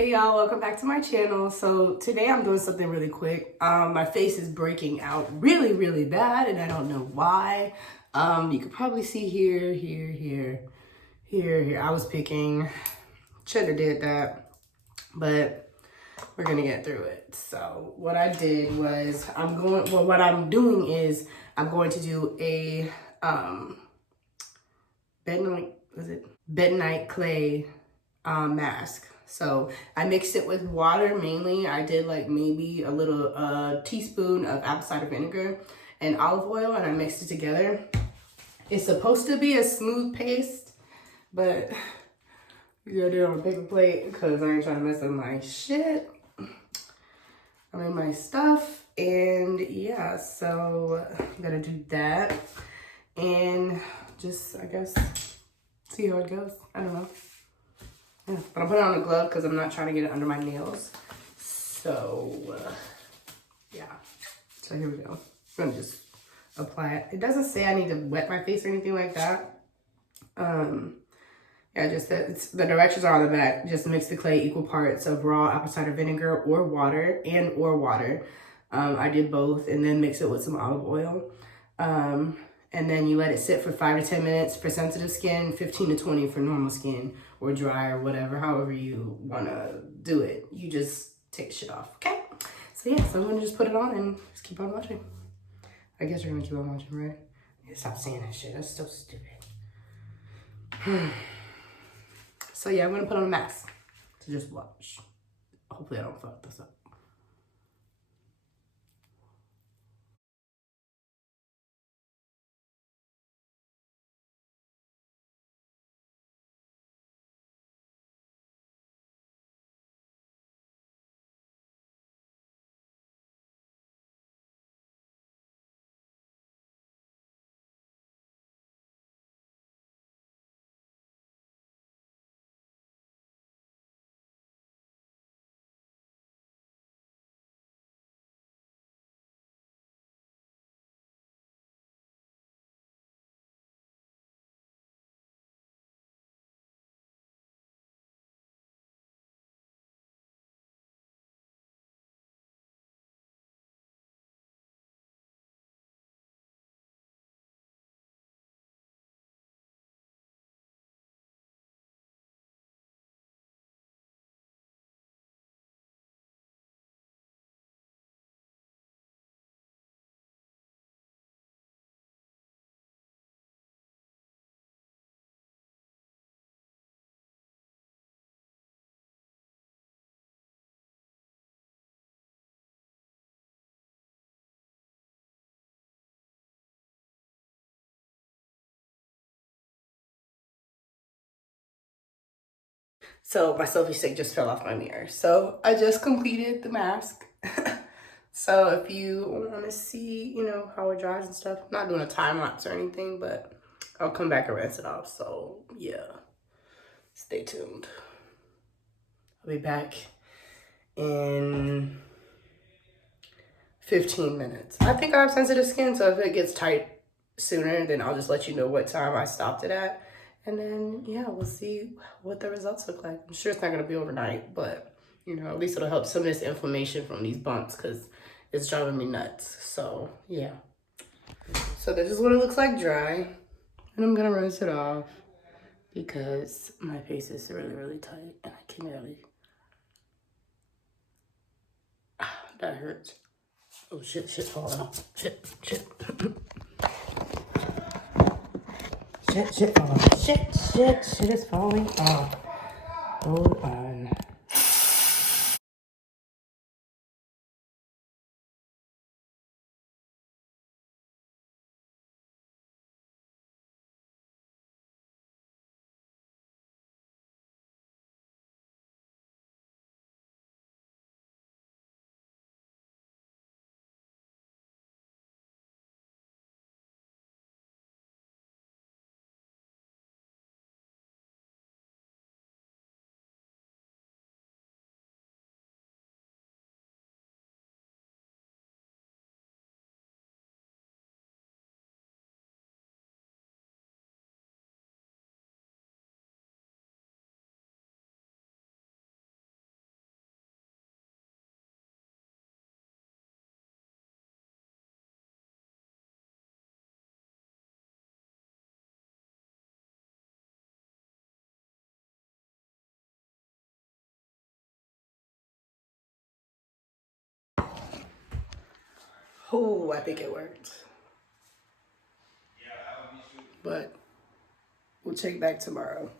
Hey y'all, welcome back to my channel. So today I'm doing something really quick. My face is breaking out really bad and I don't know why. You could probably see here. I was picking, shouldn't have did that, but we're gonna get through it. So what I did was what I'm doing is I'm going to do a Bentonite clay mask. So I mixed it with water mainly. I did like maybe a little teaspoon of apple cider vinegar and olive oil, and I mixed it together. It's supposed to be a smooth paste, but you gotta do it on a paper plate because I ain't trying to mess up my shit. I mean my stuff, and yeah, so I'm gonna do that and just, I guess, see how it goes. I don't know. Yeah, but I'm putting on a glove because I'm not trying to get it under my nails. So, yeah. So here we go. I'm gonna just apply it. It doesn't say I need to wet my face or anything like that. Yeah, just that the directions are on the back. Just mix the clay equal parts of raw apple cider vinegar or water I did both, and then mix it with some olive oil. And then you let it sit for 5 to 10 minutes for sensitive skin, 15 to 20 for normal skin or dry or whatever, however you want to do it. You just take the shit off, okay? So yeah, so I'm going to just put it on and just keep on watching. I guess you're going to keep on watching, right? Yeah, stop saying that shit. That's so stupid. So yeah, I'm going to put on a mask to just watch. Hopefully I don't fuck this up. So my selfie stick just fell off my mirror. So I just completed the mask. So if you want to see, how it dries and stuff, I'm not doing a time lapse or anything, but I'll come back and rinse it off. So yeah, stay tuned. I'll be back in 15 minutes. I think I have sensitive skin, so if it gets tight sooner, then I'll just let you know what time I stopped it at. And then, yeah, we'll see what the results look like. I'm sure it's not going to be overnight, but, at least it'll help some of this inflammation from these bumps because it's driving me nuts. So, yeah. So this is what it looks like dry. And I'm going to rinse it off because my face is really tight and I can't really... that hurts. Oh, shit falling off. Shit. Shit falling off. Shit is falling off. Hold on. Oh, I think it worked. But we'll check back tomorrow.